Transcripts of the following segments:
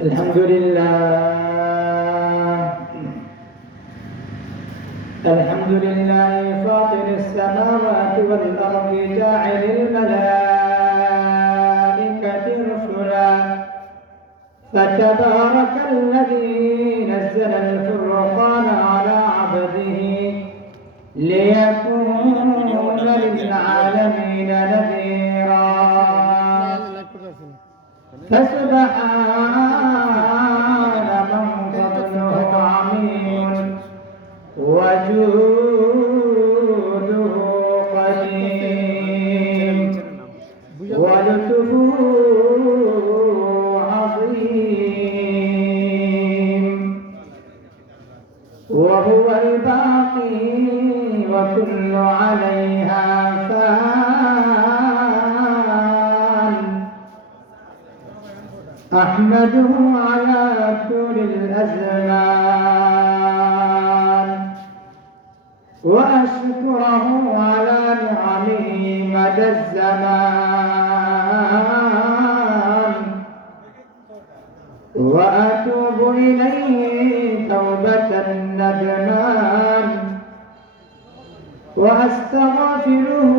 الحمد لله فاطر السماوات والأرض جاعل الملائكة رسلا فتبارك الذي نزل الفرقان على عبده ليكون للعالمين نذيرا فسبحان من فضله عميم وجوده قديم ولطفه عظيم وهو الباقي وكل عليها فان أحمده على طول الأزمان وأشكره على نعمه مدى الزمان وأتوب إليه توبة ندمان وأستغفره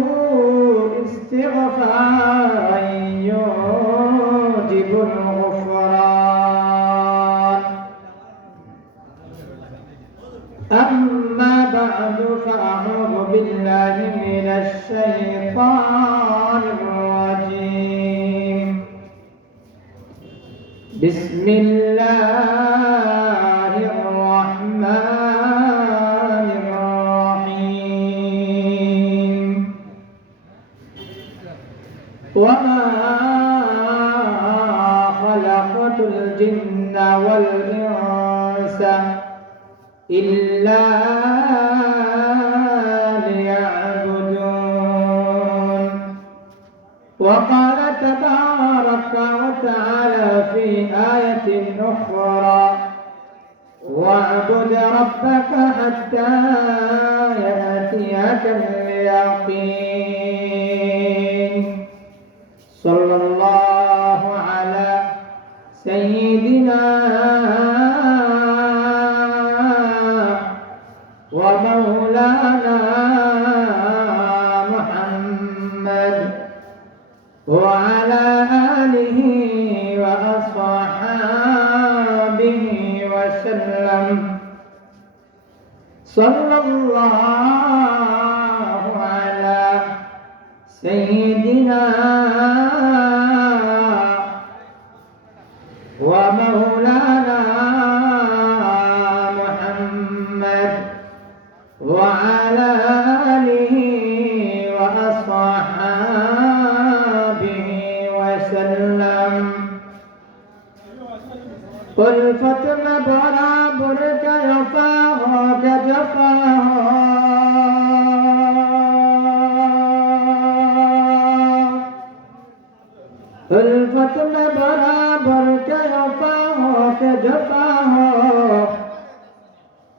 استغفارا يوجب الغفران أما بعد فأعوذ بالله من الشيطان الرجيم بسم الله الرحمن الرحيم وما خلقت الجن والإنس إلا ليعبدون وقال تبارك وتعالى في آية أخرى واعبد ربك حتى يأتيك اليقين صلى الله على سيدنا ومولانا محمد وعلى آله وأصحابه وسلم صلى الله على سيدنا ومولانا محمد وعلى آله وأصحابه وسلم قل فتم برابرك يفاه كجفاه قل فتم برابرك يفاه كجفاه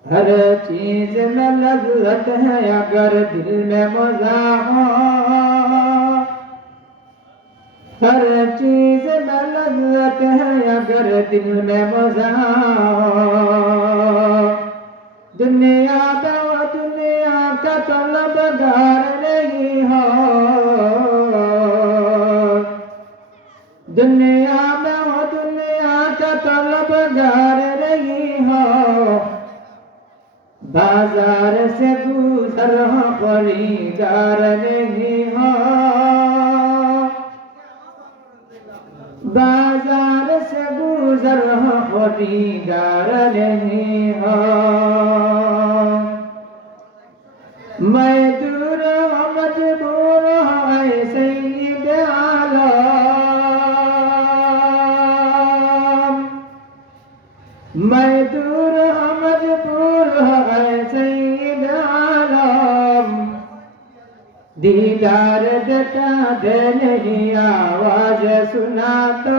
हर चीज में लज्जत है अगर दिल में मजा हो हर चीज में लज्जत है अगर दिल में मजा हो दुनिया में वो दुनिया का तलबगार नहीं हो दुनिया में वो दुनिया का तलबगार नहीं हो बाजार से गुजर खरीदार नहीं हो बाजार से गुजर खरीदार नहीं हो मैं दूर मजबूर ऐसे आलम मैं दूर मजबूर दीदार दटा दे नहीं आवाज सुना तो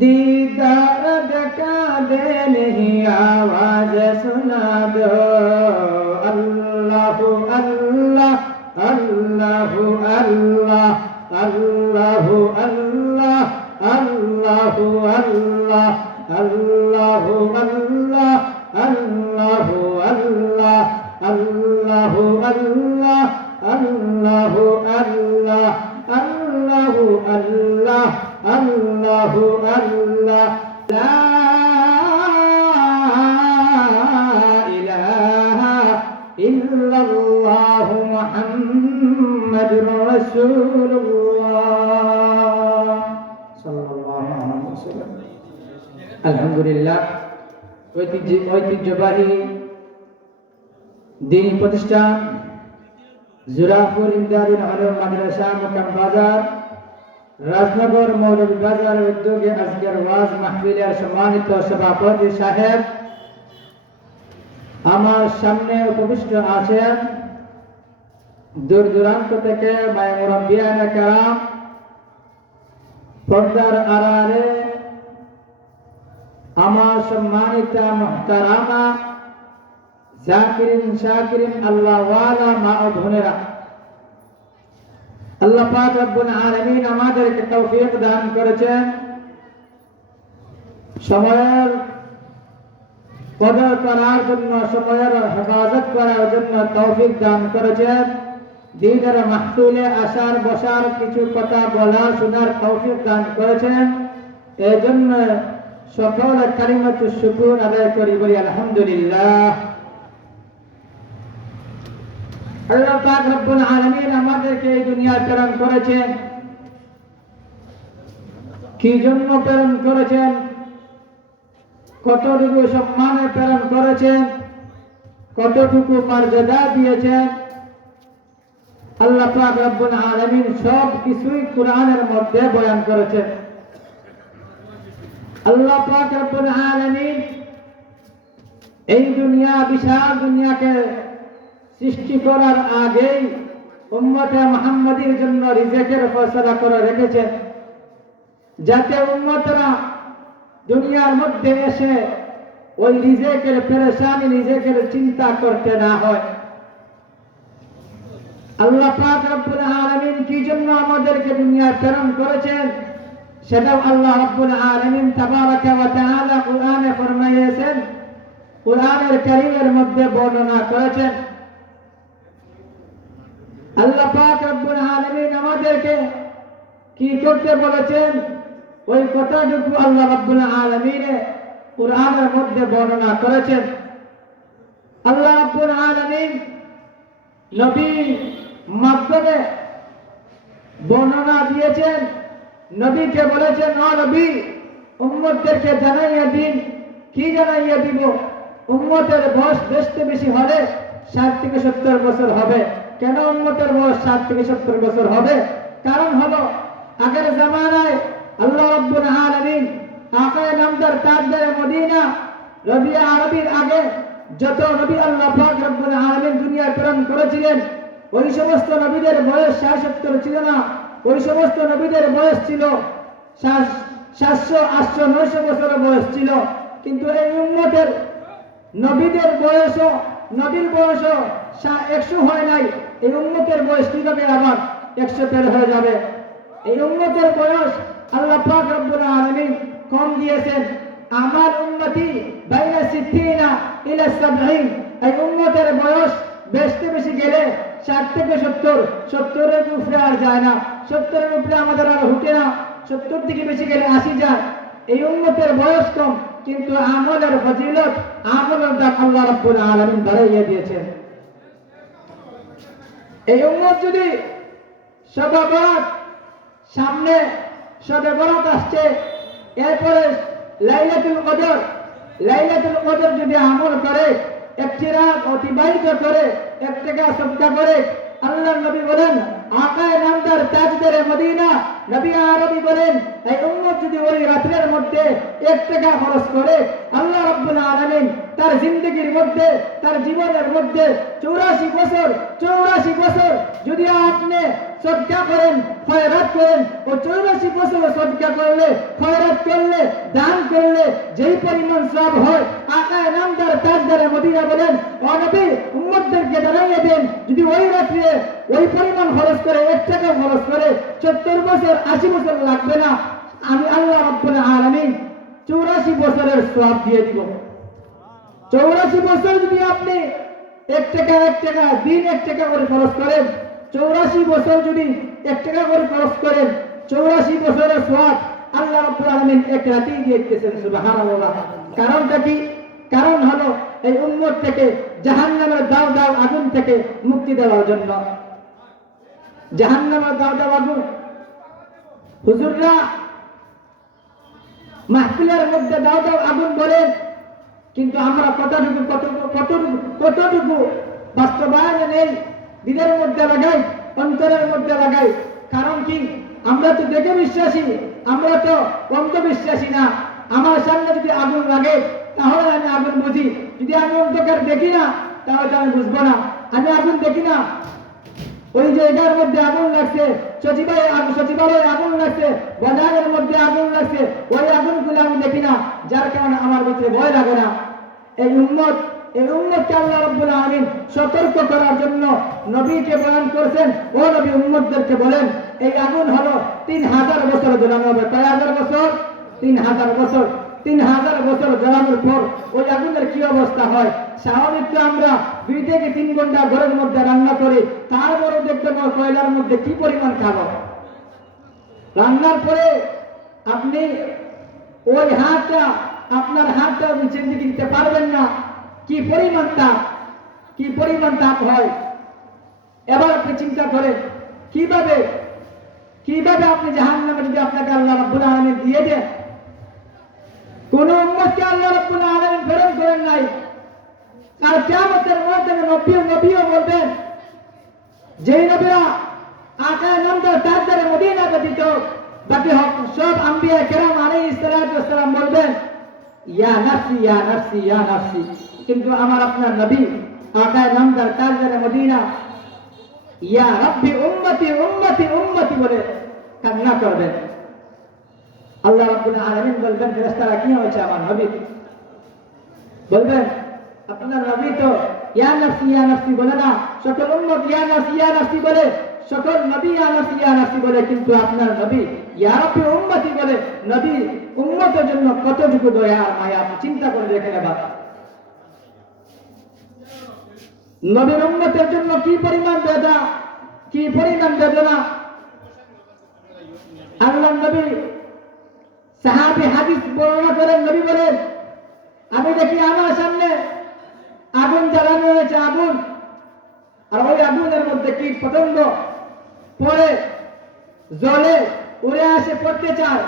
दीदार दटा दे नहीं आवाज सुना दो अल्लाह अल्लाह अल्लाह अल्लाह अल्लाह আল্লাহ আল্লাহু আল্লাহ আল্লাহু আল্লাহ আল্লাহু আল্লাহ আল্লাহু আল্লাহ আল্লাহু আল্লাহ আল্লাহু আল্লাহ আল্লাহু আল্লাহ লা ইলাহা ইল্লাল্লাহু মুহাম্মাদুর রাসূলুল্লাহ সাল্লাল্লাহু আলাইহি ওয়াসাল্লাম। আলহামদুলিল্লাহ, ঐতিহ্যবাহী দ্বীনি প্রতিষ্ঠান জুরাফুল ইমদাদুল আলম মাদ্রাসা মোকাম বাজার রাজনগর মৌলভী বাজারের উদ্যোগে আজকের ওয়াজ মাহফিলের সম্মানিত সভাপতি সাহেব আমার সামনে উপবিষ্ট আছেন। দূর দূরান্ত থেকে মায়ে মুরব্বিয়ানে কেরাম, পর্দার আড়ালে আমার সম্মানিত মুহতারামা জাকিরিন শাকিরিন আল্লাহওয়ালা মা ও বোনেরা, আল্লাহ পাক রব্বুল আলামিন আমাদেরকে তৌফিক দান করেছেন, সময়ের কদর করার জন্য, সময়ের হেফাজত করার জন্য তৌফিক দান করেছেন। দ্বীনের মাহফিলে আসার বসার কিছু কথা বলা শোনার তৌফিক দান করেছেন। এই জন্য সকল কালিমাতু শুকর আদায় করি, বলি আলহামদুলিল্লাহ। আল্লাহ পাক রব্বুল আলামিন আমাদেরকে এই দুনিয়ায় প্রেরণ করেছেন। কি জন্য প্রেরণ করেছেন, কতটুকু সম্মানে প্রেরণ করেছেন, কতটুকু মর্যাদা দিয়েছেন, আল্লাহ পাক রব্বুল আলামিন সব কিছুই কোরআনের মধ্যে বয়ান করেছেন। আল্লাহ পাক রব্বুল আলামিন এই দুনিয়া, বিশাল দুনিয়াকে সৃষ্টি করার আগেই উম্মতে মুহাম্মাদীর জন্য রিজিকের ফয়সালা করে রেখেছেন, যাতে উম্মতরা দুনিয়ার মধ্যে এসে ওই রিজিকের পেরেশানি, রিজিকের চিন্তা করতে না হয়। আল্লাহ পাক রব্বুল আলামিন কি জন্য আমাদেরকে দুনিয়ায় প্রেরণ করেছেন সেটাও আল্লাহ রব্বুল আলামিন তাবারাকা ওয়া তাআলা কোরআনে ফরমাইয়েছেন, কোরআনের কারীমের মধ্যে বর্ণনা করেছেন। আল্লাহ পাক রব্বুল আলামিন আমাদেরকে কি করতে বলেছেন, ওই কথাটুকু আল্লাহ রব্বুল আলামিন কোরআনের মধ্যে বর্ণনা করেছেন। আল্লাহ রব্বুল আলামিন নবীর মাধ্যমে বর্ণনা দিয়েছেন। নবীকে বলেছেন, ও নবী, উম্মতদেরকে জানাইয়া দিন। কি জানাইয়া দিব? উম্মতের বয়স বেশি হলে 60 থেকে 70 বছর হবে। কেন উম্মতের বয়স 60 থেকে 70 বছর হবে? কারণ হলো, আগের জামানায় আল্লাহ রাব্বুল আলামিন আকায়ে নামদার তাজদারে মদিনা রবিয়া আরবির আগে যত নবী আল্লাহ পাক রব্বুল আলামিন দুনিয়ায় প্রেরণ করেছিলেন, ওই সমস্ত নবীদের বয়স 60-70 ছিল না। ওই সমস্ত নবীদের বয়স ছিল 700, 800, 900 বছর বয়স ছিল। কিন্তু এই উম্মতের নবীদের বয়সও, নবীর বয়সও 100 হয় নাই। এই উম্মতের বয়স কিভাবে আবার 100 পের হয়ে যাবে? এই উম্মতের বয়স আল্লাহ পাক রব্বুল আলামিন কম দিয়েছেন। আমার উম্মতি বাইনা 60 ইলা 70। এই উম্মতের বয়স বেশি গেলে 60 থেকে 70, 70-এর উপরে আর যায় না। 70-এর উপরে আমাদের আর উঠে না। 70 থেকে বেশি গেলে 80 যায়। এই উম্মতের বয়স কম, কিন্তু আমলের ফজিলত, আমলের দাম আল্লাহ রাব্বুল আলামিন বাড়াইয়া দিয়েছেন। এই উম্মত যদি শবে বরাত, সামনে শবে বরাত আসছে, এরপরে লাইলাতুল কদর যদি আমল করে, একটি রাত অতিবাহিত করে, 1 টাকা সদকা করে, আল্লাহর নবী বলেন, আকায়ে নামদার তাজদারে মদিনা নবী আরবি বলেন, এই উম্মত যদি ওই রাতের মধ্যে 1 টাকা খরচ করে, আল্লাহ রাব্বুল আলামিন তার জিন্দেগির মধ্যে, তার জীবনের মধ্যে 84 বছর যদি আপনি সদকা করেন, খয়রাত করেন, ও 84 বছর সদকা করলে, খয়রাত করলে, দান করলে যেই পরিমাণ সওয়াব হয়, আকায়ে আকায়ে নামদার তাজদারে মদিনা বলেন, ও নবী উম্মতদেরকে জানাইয়ে দেন, যদি ওই রাত্রে ওই পরিমাণ খরচ করে 1 টাকা খরচ করে 70 বছর 80 বছর লাগবে না, আমি আল্লাহ রাব্বুল আলামিন 84 বছরের সওয়াব দিয়ে দিব। 84 বছর যদি আপনি 1 টাকা দিন 1 টাকা করে খরচ করেন, 84 বছর যদি 1 টাকা করে খরচ করেন, 84 বছরের সওয়াব আল্লাহ রাব্বুল আলামিন এক রাতেই দিয়ে দিতেছেন। সুবহানাল্লাহ। কারণটা কি? কারণ হলো এই উম্মত থেকে জাহান্নামের দাউ দাউ আগুন থেকে মুক্তি দেওয়ার জন্য। জাহান্নামের দাউ দাউ আগুন হুজুররা মাহফিলের মধ্যে দাউ দাউ আগুন বলেন, কিন্তু আমরা কতটুকু বাস্তবায়নে নেই, দিলের মধ্যে লাগাই, অন্তরের মধ্যে লাগাই। কারণ কি? আমরা তো দেখে বিশ্বাসী, আমরা তো অন্ধবিশ্বাসী না। আমার সামনে যদি আগুন লাগে তাহলে আমি আগুন বুঝি, যদি আমি অন্ধকার দেখি না তাহলে আমি বুঝবো না। আমি আগুন দেখি না, ওই জায়গার মধ্যে আগুন লাগছে, সচিবালয়ে আগুন লাগছে, বাজারের মধ্যে আগুন লাগছে, ওই আগুনগুলো আমি দেখি না, যার কারণে আমার ভিতরে ভয় লাগে না। এই উম্মতকে আল্লাহ রাব্বুল আলামিন সতর্ক করার জন্য নবীকে বয়ান করেছেন, ও নবী উম্মতদেরকে বলেন এই আগুন হলো 3000 বছর জ্বালানো হবে। কয় হাজার বছর? 3000 বছর। 3000 বছর জ্বালানোর পর ওই আগুনের কি অবস্থা হয়? স্বাভাবিক তো আমরা 2 থেকে 3 ঘন্টা ঘরের মধ্যে রান্না করি, তারপরে দেখবেন কয়লার মধ্যে কি পরিমাণ খাবো। রান্নার পরে আপনি ওই আপনার হাতটা নিচের দিকে দিতে পারবেন না, কি পরিমাণ তাপ হয়। এবার আপনি চিন্তা করেন কিভাবে আপনি জাহান্নামে যদি আপনাকে আল্লাহ রাব্বুল আলামিন দিয়ে দেন। কোন উম্মতকে আল্লাহ রাব্বুল আলামিন প্রেরণ করেন নাই। আর কিয়ামতের ময়দানে নবীও বলবেন, যেই নবীরা আকায়ে নামদার তাজদারে মদিনা ব্যতীত বাকি সব আম্বিয়া কেরাম আলাইহিস সালাতু ওয়াস সালাম বলবেন ইয়া নাফসি ইয়া নাফসি ইয়া নাফসি, কিন্তু আমার আপনার নবী আকায়ে নামদার তাজদারে মদিনা ইয়া রাব্বি উম্মতি উম্মতি উম্মতি বলে কান্না করবেন। আল্লাহ রাব্বুল আলামিন বলবেন, ফেরেশতারা কি হয়েছে আমার নবী? বলবেন আপনার নবী তো ইয়া নাফসি বলে না, সকল উম্মত ইয়া নাফসি বলে, সকল নবী ইয়া নাফসি বলে, কিন্তু আপনার নবী ইয়া রাব্বি উম্মতি বলে। নবী উম্মতের জন্য কতটুকু দয়া আর মায়া চিন্তা করে দেখেন। এবার নবীর উম্মতের জন্য কি পরিমাণ বেদনা। আল্লাহর নবী সাহাবী হাদিস বর্ণনা করেন, নবী বলেন আমি দেখি আমার সামনে আগুন জ্বালানো হয়েছে, আগুন, আর ওই আগুনের মধ্যে কীট পতঙ্গ পড়ে জলে উড়ে আসে, পড়তে চায়।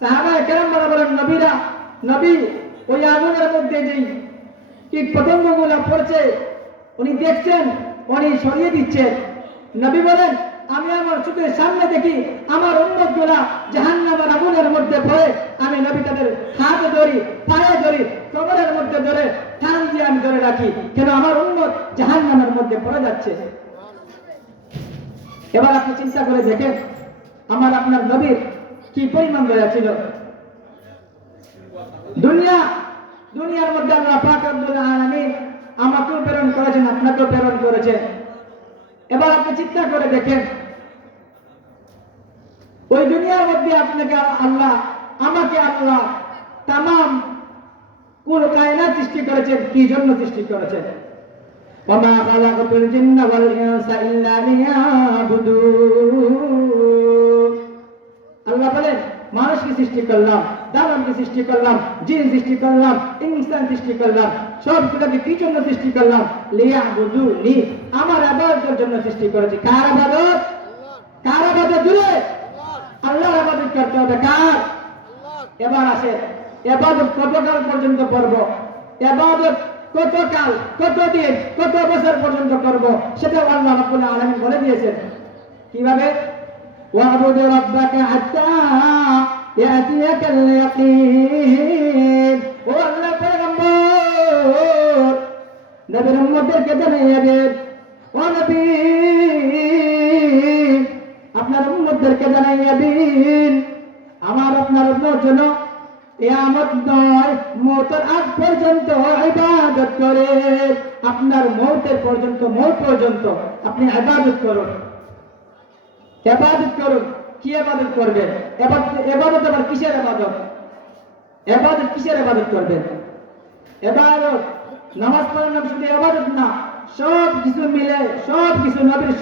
সাহাবায়ে কেরাম বলেন নবী ওই আগুনের মধ্যে যেই কীট পতঙ্গগুলো পড়ছে উনি দেখছেন, উনি সরিয়ে দিচ্ছেন। নবী বলেন আমি আমার চোখের সামনে দেখি আমার উম্মতগুলা জাহান্নামের আগুনের মধ্যে পড়ে, আমি নবী তাদের হাতে ধরি, পায়ে ধরি, কবরের মধ্যে ধরে টান দিয়ে আমি ধরে রাখি, কেন আমার উম্মত জাহান্নামের মধ্যে পড়ে যাচ্ছে। এবার আপনি চিন্তা করে দেখেন আমার আপনার নবীর কি পরিমাণ দয়া ছিল। দুনিয়ার মধ্যে আল্লাহ পাক রব্বুল আলামিন আমাকেও প্রেরণ করেছেন, আপনাকেও প্রেরণ করেছেন। এবার আপনি চিন্তা করে দেখেন ওই দুনিয়ার মধ্যে আপনাকে আমাকে আল্লাহ তামাম কুল কায়নাত সৃষ্টি করেছেন, কি জন্য সৃষ্টি করেছেন? ওয়া মা খালাকাতুল জিন্না ওয়াল ইনসা ইল্লা লিয়াবুদুন। আল্লাহ বলেন মানুষকে সৃষ্টি করলাম, দানবকে সৃষ্টি করলাম, জিন সৃষ্টি করলাম, ইনসান সৃষ্টি করলাম, সবগুলোকে কি জন্য সৃষ্টি করলাম? লিয়াবুদুনি, আমার ইবাদতের জন্য সৃষ্টি করেছি। কার ইবাদত? জুড়ে আল্লাহর ইবাদত করতে হবে। কার? এবার আসে ইবাদত কতকাল পর্যন্ত করব, ইবাদত কতকাল, কতদিন, কত বছর পর্যন্ত করব, সেটা আল্লাহ রাব্বুল আলামিন বলে দিয়েছেন। কিভাবে? ওয়াবুদ রাব্বাকা হাত্তা ইয়াতিয়াকাল ইয়াকিন। ও আল্লাহ পয়গম্বর নবীর উম্মতদেরকে জানিয়ে দেন, ও নবী আপনার উম্মতদেরকে জানিয়ে দিন আমার আপনার জন্য কিয়ামত নয়, মওতের আগ পর্যন্ত ইবাদত করে। আপনার মওতের পর্যন্ত, মওত পর্যন্ত আপনি ইবাদত করুন, ইবাদত করুন। কি ইবাদত করবেন? ইবাদত আবার কিসের ইবাদত? ইবাদত কিসের ইবাদত করবেন? ইবাদত নামাজ পড়ার নাম শুধু ইবাদত না, সব কিছু মিলে, সব কিছু নবীর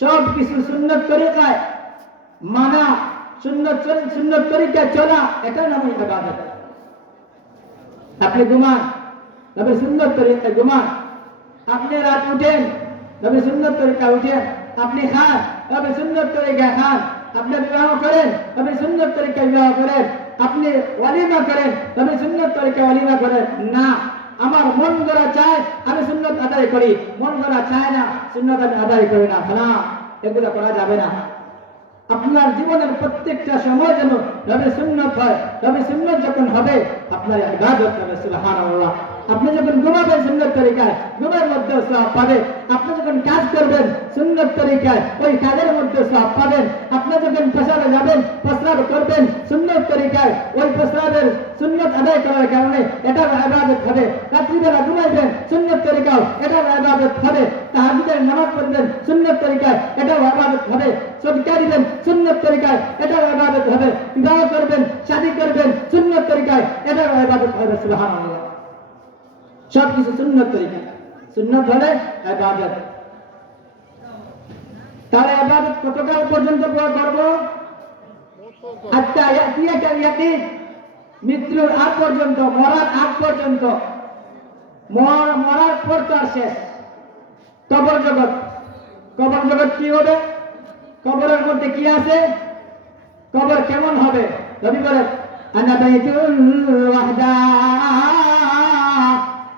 সব কিছু সুন্নত তরিকায় মানা, সুন্নত তরিকায় চলা, এটা নাম ইবাদত। আপনি ঘুমান, নবীর সুন্নত তরিকায় ঘুমান। আপনি রাত উঠেন, নবীর সুন্নত তরিকায় উঠেন। আপনি খান, নবীর সুন্নত তরিকায় খান। আপনি বিবাহ করেন, নবীর সুন্নত তরিকায় বিবাহ করেন। আপনি ওয়ালিমা করেন, নবীর সুন্নত তরিকায় ওয়ালিমা করেন। না, আমার মন গড়া চায় আমি সুন্নত আদায় করি, মন গড়া চায় না সুন্নত আমি আদায় করি না। না, এগুলো করা যাবে না। আপনার জীবনের প্রত্যেকটা সময় যেন নবীর সুন্নত হয়। নবীর সুন্নত যখন হবে আপনার ইবাদত হবে। সুবহানাল্লাহ। আপনি যখন ঘুমাবেন সুন্নত তরিকায়, ঘুমের মধ্যে সওয়াব পাবেন। আপনি যখন কাজ করবেন সুন্নত তরিকায়, ওই কাজের মধ্যে সওয়াব পাবেন। আপনি যখন প্রস্রাবে যাবেন, প্রস্রাব করবেন সুন্নত তরিকায়, ওই প্রস্রাবের সুন্নত আদায় করার কারণে এটা ইবাদত হবে। রাত্রিবেলা ঘুমাইবেন সুন্নত তরিকাও, এটা ইবাদত হবে। তাহাজ্জুদের নামাজ পড়বেন সুন্নত তরিকায়, এটা ইবাদত হবে। সদকা দিবেন সুন্নত তরিকায়, এটা ইবাদত হবে। বিবাহ করবেন, শাদী করবেন সুন্নত তরিকায়, এটা ইবাদত হবে। সুবহানাল্লাহ। সব কিছু সুন্নত তরিকা, সুন্নত হলে ইবাদত। তাহলে ইবাদত কতকাল পর্যন্ত করব? হাত্তা ইয়াতিয়াকাল ইয়াকিন, মৃত্যুর আগ পর্যন্ত, মরার আগ পর্যন্ত। মরার পর তো আর শেষ। কবর জগৎ, কবর জগৎ কি হবে? কবরের মধ্যে কি আছে? কবর কেমন হবে? নবী বলেন, আনা বাইতুল ওয়াহদা,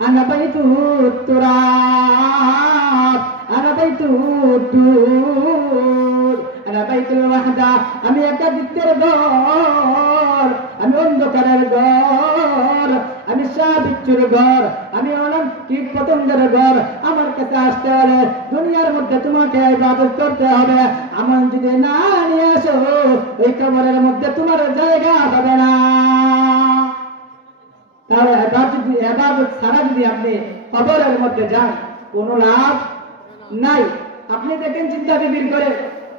আনা বাইতুত তুরাব, আনা বাইতুদ দুর, আনা বাইতুল ওয়াহদা। আমি একাকিত্বের ঘর, আমি অন্ধকারের ঘর, আমি বিচ্ছুর ঘর, আমি অনাম কীট পতঙ্গের ঘর। আমার কাছে আসতে হলে দুনিয়ার মধ্যে তোমাকে ইবাদত করতে হবে। আমার যদি না নিয়ে আসো, ওই কবরের মধ্যে তোমার জায়গা হবে না। তাহলে ইবাদত ছাড়া যদি আপনি কবরের মধ্যে যান, কোনো লাভ নাই। আপনি দেখেন চিন্তা বিবির করে,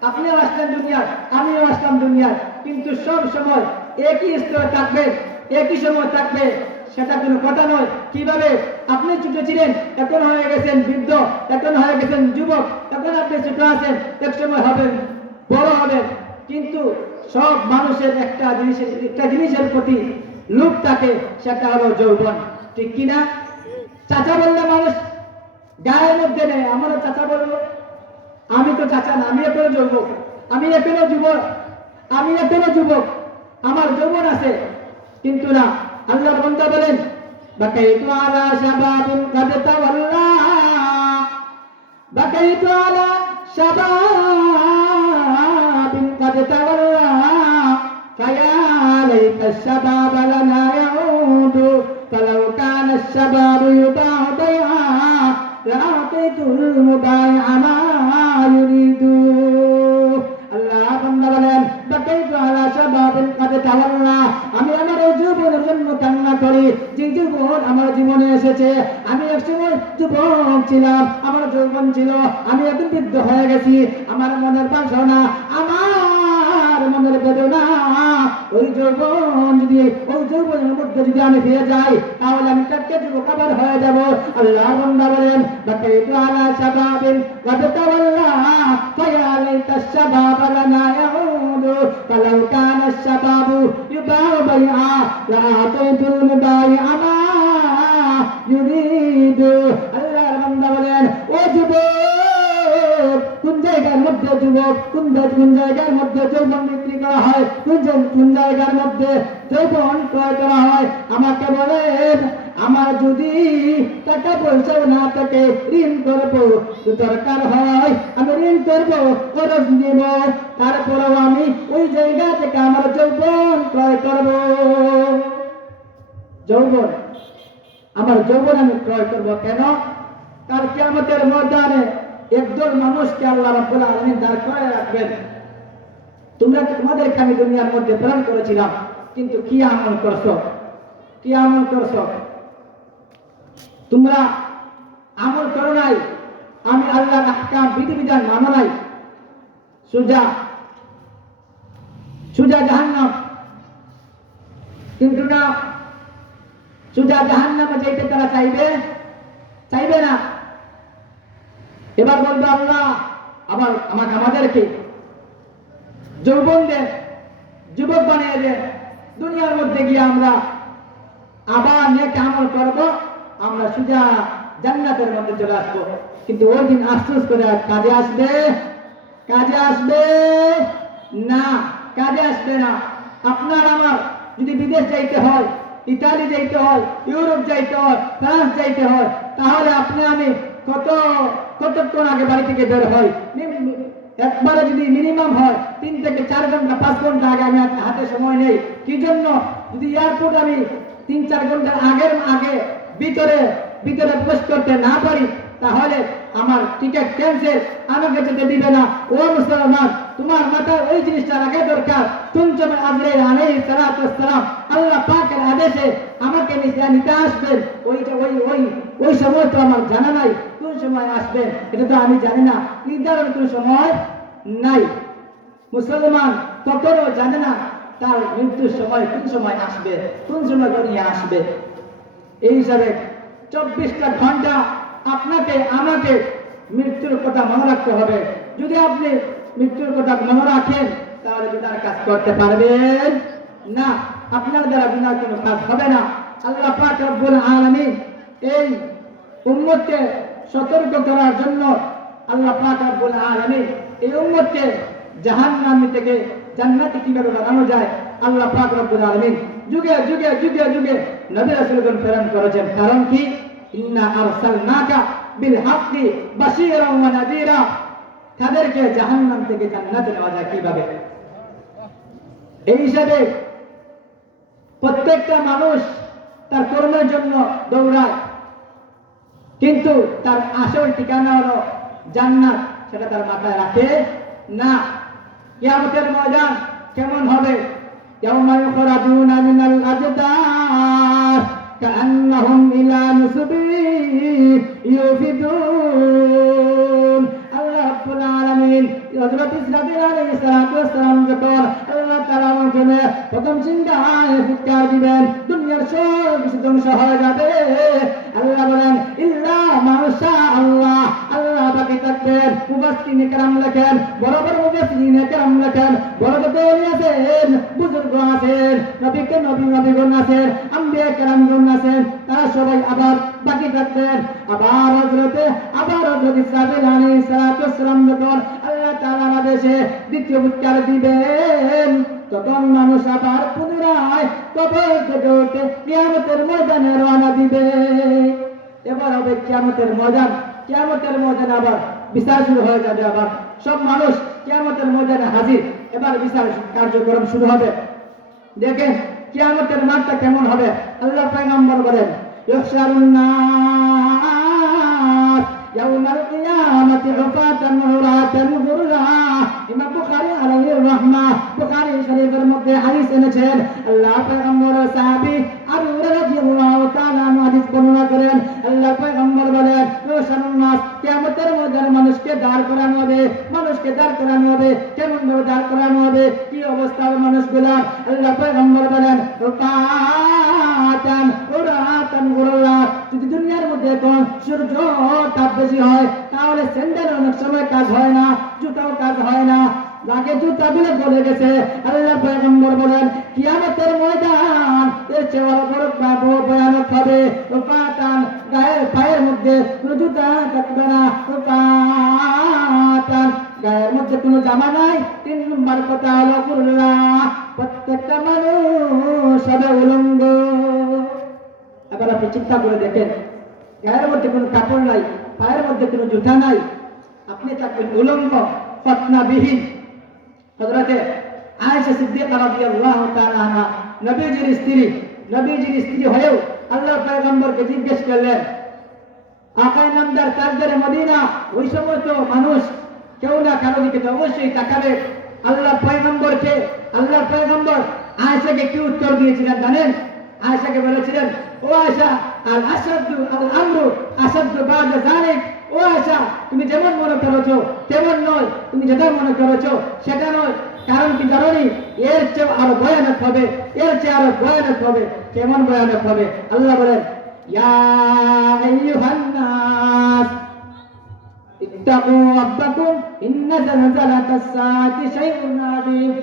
আপনিও আসলেন দুনিয়ার, আমিও আসলাম দুনিয়ার, কিন্তু সব সময় একই স্তরে থাকবে, একই সময় থাকবে, সেটা কোনো কথা নয়। কিভাবে? আপনি ছোট ছিলেন, এখন হয়ে গেছেন বৃদ্ধ, এখন হয়ে গেছেন যুবক, এখন আপনি ছোট আছেন, এক সময় হবেন বড় হবেন। কিন্তু সব মানুষের একটা জিনিসের প্রতি লোভ থাকে, সেটা হলো যৌবন। ঠিক কিনা? চাচা বললে মানুষ গায়ের মধ্যে নেই। আমারও চাচা বললো, আমি তো চাচা না, আমি এখনো যুবক, আমি এখনো যুবক, আমি এখনো যুবক, আমার যৌবন আছে। কিন্তু না, আল্লাহর বান্দা বলেন, বাকাইতু আলা শাবাবিন কাদ তাওয়াল্লা, বাকাইতু আলা শাবাবিন কাদ তাওয়াল্লা, ফায়া লাইতা শাবাবা লানা ইয়াউদু, ফালাউ কানা শাবাবু ইউবাউ বাইআ লাআতাইতুল মুবাইআ মা ইউরিদু। আল্লাহ বান্দা বলেন, বাকাইতু আলা শাবাবিন কাদ তাওয়াল্লা, আমি আমার যৌবনের জন্য কান্না করি, যে যৌবন আমার জীবনে এসেছে। আমি একসময় যুবক ছিলাম, আমার যৌবন ছিল, আমি এখন বৃদ্ধ হয়ে গেছি। আমার মনের বাসনা, আমার মনের বেদনা, ওই যৌবনের মধ্যে যদি আমি ফিরে যাই, তাহলে আমি টাটকা যুবক আবার হয়ে যাব। আল্লাহ বান্দা বলেন, বাকাইতু আলা শাবাবিন কাদ তাওয়াল্লা, ফায়া লাইতা শাবাবা লানা ইয়াউদু, ফালাউ কানা শাবাবু ইউবাউ বাইআ লাআতাইতুল মুবাইআ মা ইউরিদু। আল্লাহর বান্দা বলেন, ও যুবক, কোন জায়গার মধ্যে যুবক, কোন জায়গার মধ্যে যৌবন বিক্রি করা হয়, কোন জায়গার মধ্যে যৌবন ক্রয় করা হয়, আমাকে বলেন। আমার যদি টাকা পয়সাও না থাকে, ঋণ করবো, দরকার হয় আমি ঋণ করবো, খরচ দিব, তারপরেও আমি ওই জায়গা থেকে আমার যৌবন ক্রয় করবো। যৌবন, আমার যৌবন আমি ক্রয় করবো। কেন? কাল কিয়ামতের ময়দানে একদল মানুষকে আল্লাহ রাব্বুল আলামিন দাঁড় করায় রাখবেন। তোমাদেরকে আমি দুনিয়ার মধ্যে প্রেরণ করেছিলাম, কিন্তু কি আমল করছো, কি আমল করছো? তোমরা আমল করো নাই, আমি আল্লাহর আহকাম বিধিবিধান মানো নাই, সোজা সোজা জাহান্নাম। কিন্তু না, সোজা জাহান্নামে যেতে তারা চাইবে, চাইবে না। এবার বলবে আল্লাহ আবার আমাদেরকে যৌবনদের যুবক বানিয়ে দেন, দুনিয়ার মধ্যে গিয়ে আমরা আবার নেক আমল করব, আমরা সোজা জান্নাতের মধ্যে চলে আসবো। কিন্তু ওই দিন আফসোস করে কাজে আসবে, কাজে আসবে না, কাজে আসবে না। আপনার আমার যদি বিদেশ যাইতে হয়, ইতালি যাইতে হয়, ইউরোপ যাইতে হয়, ফ্রান্স যাইতে হয়, তাহলে আপনি আমি কতক্ষণ আগে বাড়ি থেকে বের হয়? একবারে যদি মিনিমাম হয় 3 থেকে 4 ঘন্টা 5 ঘন্টা আগে আমি হাতে সময় নেই। কি জন্য? যদি এয়ারপোর্ট আমি 3-4 ঘন্টার আগে ভিতরে প্রবেশ করতে না পারি, তাহলে আমার টিকিট ক্যান্সেল, আমাকে যেতে দিবে না। ও মুসলমান, তোমার মাথায় ওই জিনিসটা রাখা দরকার। কোন সময় আজরাইল আলাইহিস সালাতু ওয়াস সালাম আল্লাহ পাকের আদেশে আমাকে নিতে আসবেন, ওই সময় তো আমার জানা নাই কোন সময় আসবেন, এটা তো আমি জানি না, নির্ধারণ কোন সময় নাই। মুসলমান কখনো জানে না তার মৃত্যুর সময় কোন সময় আসবে, কোন সময় নিয়ে আসবে। এই হিসাবে 24টা ঘন্টা আপনাকে আমাকে মৃত্যুর কথা মনে রাখতে হবে। যদি আপনি মৃত্যুর কথা মনে রাখেন, তাহলে বিনার কাজ করতে পারবেন না, আপনার দ্বারা বিনার কোনো কাজ হবে না। আল্লাহ পাক রব্বুল আলামিন এই উম্মতকে সতর্ক করার জন্য আল্লাহ পাক রব্বুল আলামিন এই উম্মতকে জাহান্নাম থেকে জান্নাতে কিভাবে বানানো যায়, আল্লাহ পাক রব্বুল আলামিন যুগে যুগে যুগে যুগে নবী রাসূলগণ প্রেরণ করেছেন। কারণ কি? ইন্না আরসালনাকা বিল হাক্কি বাশীরান ওয়া নাযীরা। তাদেরকে জাহান্নাম থেকে জান্নাতে নেওয়া যায় কিভাবে? এই হিসাবে প্রত্যেকটা মানুষ তার কর্মের জন্য দৌড়ায়, কিন্তু তার আসল ঠিকানা হলো জান্নাত, সেটা তার মাথায় রাখে না। কিয়ামতের ময়দান কেমন হবে? ইয়াউমা ইখরাজুনা মিনাল আজদার কাআন্নাহুম ইলা নুসবিন ইউফিদুন। আল্লাহ রাব্বুল আলামিন হযরত ইসরাফিল আলাইহিস সালাতু ওয়াস সালাম যখন আল্লাহ তাআলা মাধ্যমে প্রথম সিংহায় ফুৎকার দিবেন, দুনিয়ার সব কিছু ধ্বংস হয়ে যাবে। আল্লাহ বলেন ইল্লা মাশা আল্লাহ, আল্লাহ বাকি থাকবেন। মুফাসসিরিনে কেরাম লেখেন, বড় বড় মুফাসসিরিনে কেরাম লেখেন, বড় বড় ওলি আছেন, বুজুর্গ আছেন, নবীগণ আছেন, আম্বিয়া কেরামগণ আছেন, তারা সবাই আবার বাকি থাকবেন। আবার হযরত ইসরাফিল আলাইহিস সালাতু ওয়াস সালাম যখন আল্লাহ তাআলার আদেশে দ্বিতীয় ফুৎকার দিবেন, তখন মানুষ আবার পুনরায় কবর থেকে উঠে কিয়ামতের ময়দানে রওনা দিবে। এবার হবে কিয়ামতের ময়দান। কিয়ামতের ময়দানে আবার বিচার শুরু হয়ে যাবে। আবার সব মানুষ কিয়ামতের ময়দানে হাজির। এবার বিচার কার্যক্রম শুরু হবে। দেখেন কিয়ামতের মাঠটা কেমন হবে। আল্লাহ পয়গম্বর বলেন ইহশারুন নাস ইয়াউমাল কিয়ামাতি উফাতান উরাতান গুররা। ইমাম বুখারী আলাইহির রাহমাহ বুখারী শরীফের মধ্যে হাদিস এনেছেন। আল্লাহ পয়গম্বর সাহাবী আবু হুরায়রা রাদিয়াল্লাহু তাআলা হাদিস বর্ণনা করেন। আল্লাহ পয়গম্বর বলেন ইহশারুন নাস, কিয়ামতের ময়দানে মানুষকে দাঁড় করানো হবে। মানুষকে দাঁড় করানো হবে। কেমন ভাবে দাঁড় করানো হবে? কি অবস্থা হবে মানুষগুলা? আল্লাহ পয়গম্বর বলেন উফাতান উরাতান গুররা। যদি দুনিয়ার মধ্যে এখন সূর্য তাপ বেশি হয়, তাহলে স্যান্ডেল অনেক সময় কাজ হয় না, জুতাও কাজ হয় না, লাগে জুতাগুলো গলে গেছে। আল্লাহ পয়গম্বর বলেন কিয়ামতের ময়দান এর চেয়ে বড় ভয়ানক হবে। উফাতান, পায়ের মধ্যে কোনো জুতা থাকবে না। উফাতান, গায়ের মধ্যে কোনো জামা নাই। 3 নম্বর কথা হলো গুররা, প্রত্যেকটা মানুষ হবে উলঙ্গ। এবার আপনি চিন্তা করে দেখেন, গায়ের মধ্যে কোনো কাপড় নাই, পায়ের মধ্যে কোনো জুতা নাই, আপনি থাকবেন উলঙ্গ, ফতনাবিহীন। হযরতে আয়েশা সিদ্দিকা রাদিয়াল্লাহু তাআলা আনহা নবীজির স্ত্রী হয়েও আল্লাহর পয়গম্বরকে জিজ্ঞেস করলেন, আকায়ে নামদার তাজদারে মদিনা, ওই সময় তো মানুষ কেউ না কারো দিকে তো অবশ্যই তাকাবে। আল্লাহর পয়গম্বর আয়েশা আয়েশাকে কি উত্তর দিয়েছিলেন জানেন? আয়েশাকে বলেছিলেন, ও আয়েশা, আল আসাদু আল আমরু আসাদু বাদা যালিক। ও আয়েশা, তুমি যেমন মনে করেছো তেমন নয়, তুমি যেটা মনে করেছো সেটা নয়। কারণ কি জানোনি? এর চেয়ে আরো ভয়ানক হবে, এর চেয়ে আরো ভয়ানক হবে। কেমন ভয়ানক হবে? আল্লাহ বলেন, ইয়া আইয়ুহান নাস ইত্তাকু রাব্বাকুম ইন্না জালজালাতাস সাআতি শাইউন আযীম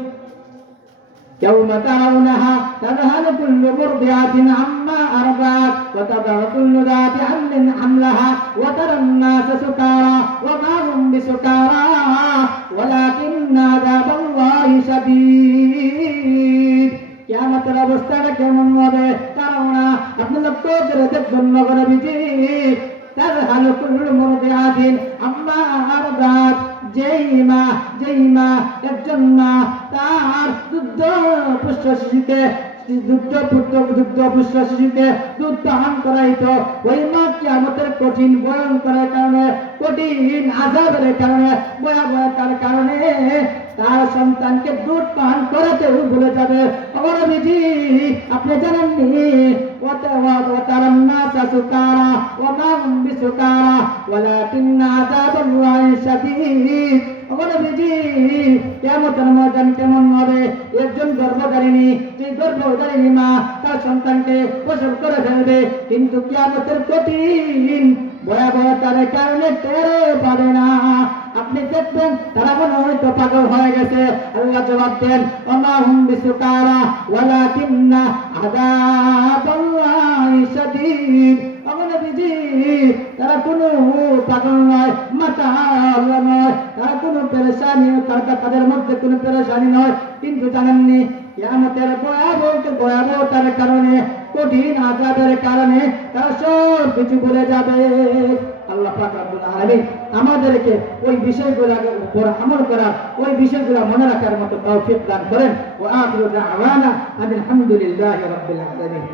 يوم ترونها تذهل كل مرضعة عما أرضعت وتضع كل ذات حمل حملها وترى الناس سكارى وما هم بسكارى ولكن عذاب الله شديد। কিয়ামতের অবস্থাটা কেমন হবে? কারণ আপনি লক্ষ্য করে দেখবেন নবীজি, তাযহালু কুল্লু মুরদিআতিন আম্মা আরদাত, যেই মা একজন মা তার দুগ্ধ পুষ্ট শিশুকে দুগ্ধ পুষ্ট শিশুকে দুধ পান করাইতো, ওই মা কিয়ামতের কঠিন ভয়ঙ্করের কারণে, কঠিন আযাবের কারণে, ভয়াবহতার কারণে তার সন্তানকে দুধ পান করাতেও ভুলে যাবে। আমার নবীজি আপনি জানেননি, وترى الناس سكارى وما هم بسكارى ولكن عذاب الله شديد। আমার নবীজি কিয়ামতের ময়দান কেমন হবে? একজন গর্ভধারিণী, যে গর্ভধারিণী মা তার সন্তানকে প্রসব করে ফেলবে, কিন্তু কিয়ামতের কঠিন ভয়াবহতার কারণে টের পাবে না। আপনি দেখবেন তারা মনে হয়তো পাগল হয়ে গেছে। আল্লাহ জবাব দেন, ওমা হুম বিসুকারা ওয়ালাকিন্না আযাবাল্লাহি শাদীদ। আমার নবীজি তারা কোনো পাগল নয়, মাতাল নয়, তারা কোনো পেরেশানি, তাদের মধ্যে কোনো পেরেশানি নয়। কিন্তু জানেননি, কিয়ামতের ভয়াবহতার কারণে, কঠিন আযাবের কারণে তারা সব কিছু ভুলে যাবে। আল্লাহ পাক রব্বুল আলামিন আমাদেরকে ওই বিষয়গুলোর উপর আমল করার, ওই বিষয়গুলো মনে রাখার মতো তৌফিক দান করেন। ওয়া আখিরু দাওয়ানা আলহামদুলিল্লাহি রাব্বিল আলামিন।